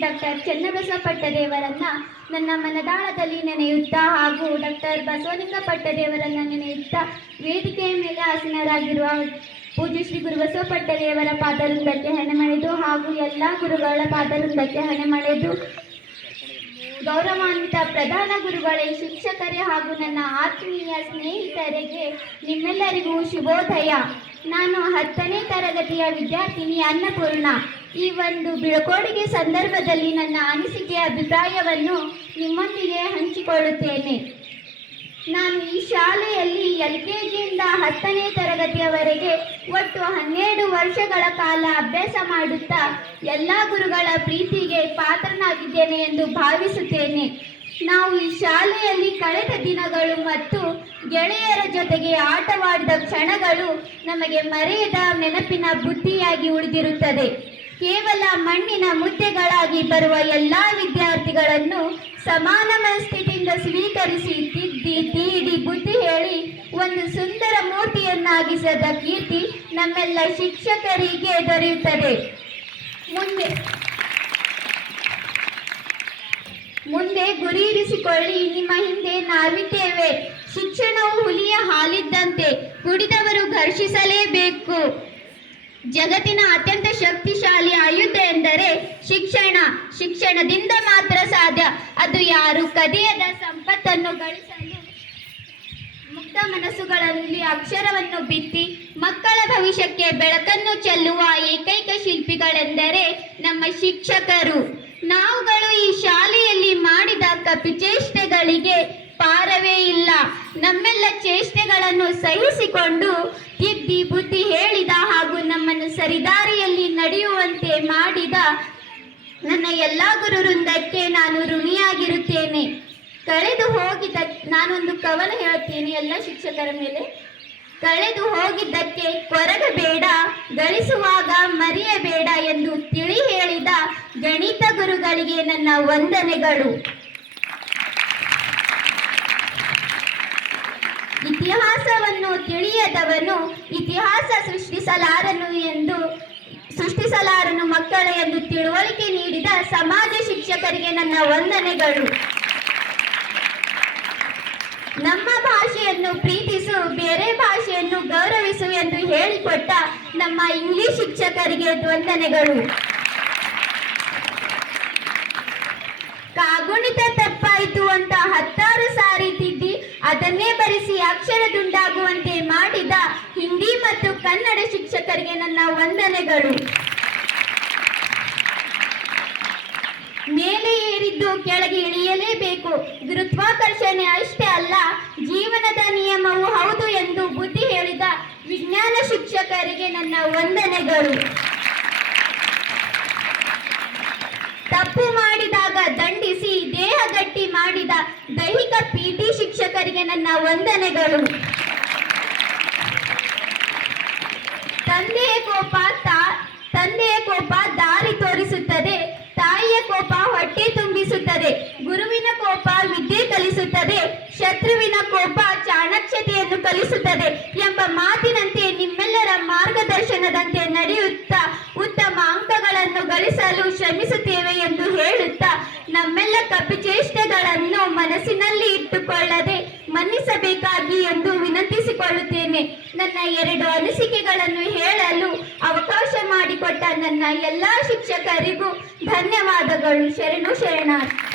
Doctor Channabasava ಪಟ್ಟದೇವರನ್ನ ನನ್ನ ಮನದಾಳದಲ್ಲಿ ನೆನೆಯುತ್ತಾ ಹಾಗೂ doctor Basavalinga ಪಟ್ಟದೇವರನ್ನ ನೆನೆಯುತ್ತಾ ವೇದಿಕೆಯ ಮೇಲೆ ಆಸೀನರಾಗಿರುವ ಪೂಜ್ಯ ಶ್ರೀ ಗುರು ಬಸವಪಟ್ಟದೇವರ ಪಾದವೃಂದಕ್ಕೆ ಹಣೆ ಹಾಗೂ ಎಲ್ಲ ಗುರುಗಳ ಪಾದವೃಂದಕ್ಕೆ ಹಣೆ ಮಳೆದು ಗೌರವಾನ್ವಿತ ಪ್ರಧಾನ ಗುರುಗಳೇ, ಶಿಕ್ಷಕರೇ ಹಾಗೂ ನನ್ನ ಆತ್ಮೀಯ ಸ್ನೇಹಿತರಿಗೆ ನಿಮ್ಮೆಲ್ಲರಿಗೂ ಶುಭೋದಯ. ನಾನು ಹತ್ತನೇ ತರಗತಿಯ ವಿದ್ಯಾರ್ಥಿನಿ ಅನ್ನಪೂರ್ಣ. ಈ ಒಂದು ಬೀಳ್ಕೊಡುಗೆ ಸಂದರ್ಭದಲ್ಲಿ ನನ್ನ ಅನಿಸಿಕೆ ಅಭಿಪ್ರಾಯವನ್ನು ನಿಮ್ಮೊಂದಿಗೆ ಹಂಚಿಕೊಳ್ಳುತ್ತೇನೆ. ನಾನು ಈ ಶಾಲೆಯಲ್ಲಿ ಎಲ್ ಕೆ ಜಿಯಿಂದ ಹತ್ತನೇ ತರಗತಿಯವರೆಗೆ ಒಟ್ಟು ಹನ್ನೆರಡು ವರ್ಷಗಳ ಕಾಲ ಅಭ್ಯಾಸ ಮಾಡುತ್ತಾ ಎಲ್ಲ ಗುರುಗಳ ಪ್ರೀತಿಗೆ ಪಾತ್ರನಾಗಿದ್ದೇನೆ ಎಂದು ಭಾವಿಸುತ್ತೇನೆ. ನಾವು ಈ ಶಾಲೆಯಲ್ಲಿ ಕಳೆದ ದಿನಗಳು ಮತ್ತು ಗೆಳೆಯರ ಜೊತೆಗೆ ಆಟವಾಡಿದ ಕ್ಷಣಗಳು ನಮಗೆ ಮರೆಯದ ನೆನಪಿನ ಬುದ್ಧಿಯಾಗಿ ಉಳಿದಿರುತ್ತದೆ. ಕೇವಲ ಮಣ್ಣಿನ ಮುದ್ದೆಗಳಾಗಿ ಬರುವ ಎಲ್ಲ ವಿದ್ಯಾರ್ಥಿಗಳನ್ನು ಸಮಾನ ಮನಸ್ಥಿತಿಯಿಂದ ಸ್ವೀಕರಿಸಿ ತಿದ್ದಿ ತೀಡಿ ಬುದ್ಧಿ ಹೇಳಿ ಒಂದು ಸುಂದರ ಮೂರ್ತಿಯನ್ನಾಗಿಸದ ಕೀರ್ತಿ ನಮ್ಮೆಲ್ಲ ಶಿಕ್ಷಕರಿಗೆ ದೊರೆಯುತ್ತದೆ. ಮುಂದೆ. ಮುಂದೆ ಗುರಿ ಇರಿಸಿಕೊಳ್ಳಿ. ನಿಮ್ಮ ಹಿಂದೆ ನಾವಿದ್ದೇವೆ. ಶಿಕ್ಷಣವು ಹುಲಿಯ ಹಾಲಿದ್ದಂತೆ ಕುಡಿದವರು ಘರ್ಷಿಸಲೇಬೇಕು. ಜಗತ್ತಿನ ಅತ್ಯಂತ ಶಕ್ತಿಶಾಲಿ ಆಯುಧ ಎಂದರೆ ಶಿಕ್ಷಣ. ಶಿಕ್ಷಣದಿಂದ ಮಾತ್ರ ಸಾಧ್ಯ. ಅದು ಯಾರು ಕದಿಯದ ಸಂಪತ್ತನ್ನು ಗಳಿಸಲು ಮುಕ್ತ ಮನಸ್ಸುಗಳಲ್ಲಿ ಅಕ್ಷರವನ್ನು ಬಿತ್ತಿ ಮಕ್ಕಳ ಭವಿಷ್ಯಕ್ಕೆ ಬೆಳಕನ್ನು ಚೆಲ್ಲುವ ಏಕೈಕ ಶಿಲ್ಪಿಗಳೆಂದರೆ ನಮ್ಮ ಶಿಕ್ಷಕರು. ನಾವುಗಳು ಈ ಶಾಲೆಯಲ್ಲಿ ಮಾಡಿದ ಕಪಿಚೇಷ್ಟೆಗಳಿಗೆ ಪಾರವೇ ಇಲ್ಲ. ನಮ್ಮೆಲ್ಲ ಚೇಷ್ಟೆಗಳನ್ನು ಸಹಿಸಿಕೊಂಡು ತಿದ್ದಿ ಬುದ್ಧಿ ನಮ್ಮನ್ನು ಸರಿದಾರಿಯಲ್ಲಿ ನಡೆಯುವಂತೆ ಮಾಡಿದ ನನ್ನ ಎಲ್ಲ ಗುರುವೃಂದಕ್ಕೆ ನಾನು ಋಣಿಯಾಗಿರುತ್ತೇನೆ. ಕಳೆದು ಹೋಗಿದ್ದ ನಾನೊಂದು ಕವನ ಹೇಳ್ತೀನಿ ಎಲ್ಲ ಶಿಕ್ಷಕರ ಮೇಲೆ. ಕಳೆದು ಹೋಗಿದ್ದಕ್ಕೆ ಕೊರಗಬೇಡ, ಗಳಿಸುವಾಗ ಮರೆಯಬೇಡ ಎಂದು ತಿಳಿ ಹೇಳಿದ ಗಣಿತ ಗುರುಗಳಿಗೆ ನನ್ನ ವಂದನೆಗಳು. ಇತಿಹಾಸವನ್ನು ತಿಳಿಯದವನು ಇತಿಹಾಸ ಸೃಷ್ಟಿಸಲಾರನು ಎಂದು ಮಕ್ಕಳು ಎಂದು ತಿಳುವಳಿಕೆ ನೀಡಿದ ಸಮಾಜ ಶಿಕ್ಷಕರಿಗೆ ನನ್ನ ವಂದನೆಗಳು. ನಮ್ಮ ಭಾಷೆಯನ್ನು ಪ್ರೀತಿಸು, ಬೇರೆ ಭಾಷೆಯನ್ನು ಗೌರವಿಸು ಎಂದು ಹೇಳಿಕೊಟ್ಟ ನಮ್ಮ ಇಂಗ್ಲಿಷ್ ಶಿಕ್ಷಕರಿಗೆ ವಂದನೆಗಳು. ಕಾಗುಣಿತ ತಪ್ಪಾಯಿತು ಅಂತ ಹತ್ತಾರು ಸಾರಿ ತಿದ್ದಿ, ಅದನ್ನೇ ಬರೆಸಿ ಅಕ್ಷರ ದುಂಡಾಗುವಂತೆ ಮಾಡಿದ ಹಿಂದಿ ಮತ್ತು ಕನ್ನಡ ಶಿಕ್ಷಕರಿಗೆ ನನ್ನ ವಂದನೆಗಳು. ಏರಿದ್ದು ಕೆಳಗೆ ಇಳಿಯಲೇಬೇಕು. ಗುರುತ್ವಾಕರ್ಷಣೆ ಅಷ್ಟೇ ಅಲ್ಲ, ಜೀವನದ ನಿಯಮವು ಹೌದು ಎಂದು ಬುದ್ಧಿ ಹೇಳಿದ ವಿಜ್ಞಾನ ಶಿಕ್ಷಕರಿಗೆ ನನ್ನ ವಂದನೆಗಳು. ತಪ್ಪು ಮಾಡಿದಾಗ ದಂಡಿಸಿ ದೇಹ ಗಟ್ಟಿ ಮಾಡಿದ ದೈಹಿಕ ಪಿಟಿ ಶಿಕ್ಷಕರಿಗೆ ನನ್ನ ವಂದನೆಗಳು. ತಂದೆಯ ಕೋಪ ಗಳಿಸಲು ಶ್ರಮಿಸುತ್ತೇವೆ ಎಂದು ಹೇಳುತ್ತಾ ನಮ್ಮೆಲ್ಲ ಕಪಿಚೇಷ್ಟೆಗಳನ್ನು ಮನಸ್ಸಿನಲ್ಲಿ ಇಟ್ಟುಕೊಳ್ಳದೆ ಮನ್ನಿಸಬೇಕಾಗಿ ಎಂದು ವಿನಂತಿಸಿಕೊಳ್ಳುತ್ತೇನೆ. ನನ್ನ ಎರಡು ಅನಿಸಿಕೆಗಳನ್ನು ಹೇಳಲು ಅವಕಾಶ ಮಾಡಿಕೊಟ್ಟ ನನ್ನ ಎಲ್ಲ ಶಿಕ್ಷಕರಿಗೂ ಧನ್ಯವಾದಗಳು. ಶರಣು ಶರಣಾರ್ಥಿ.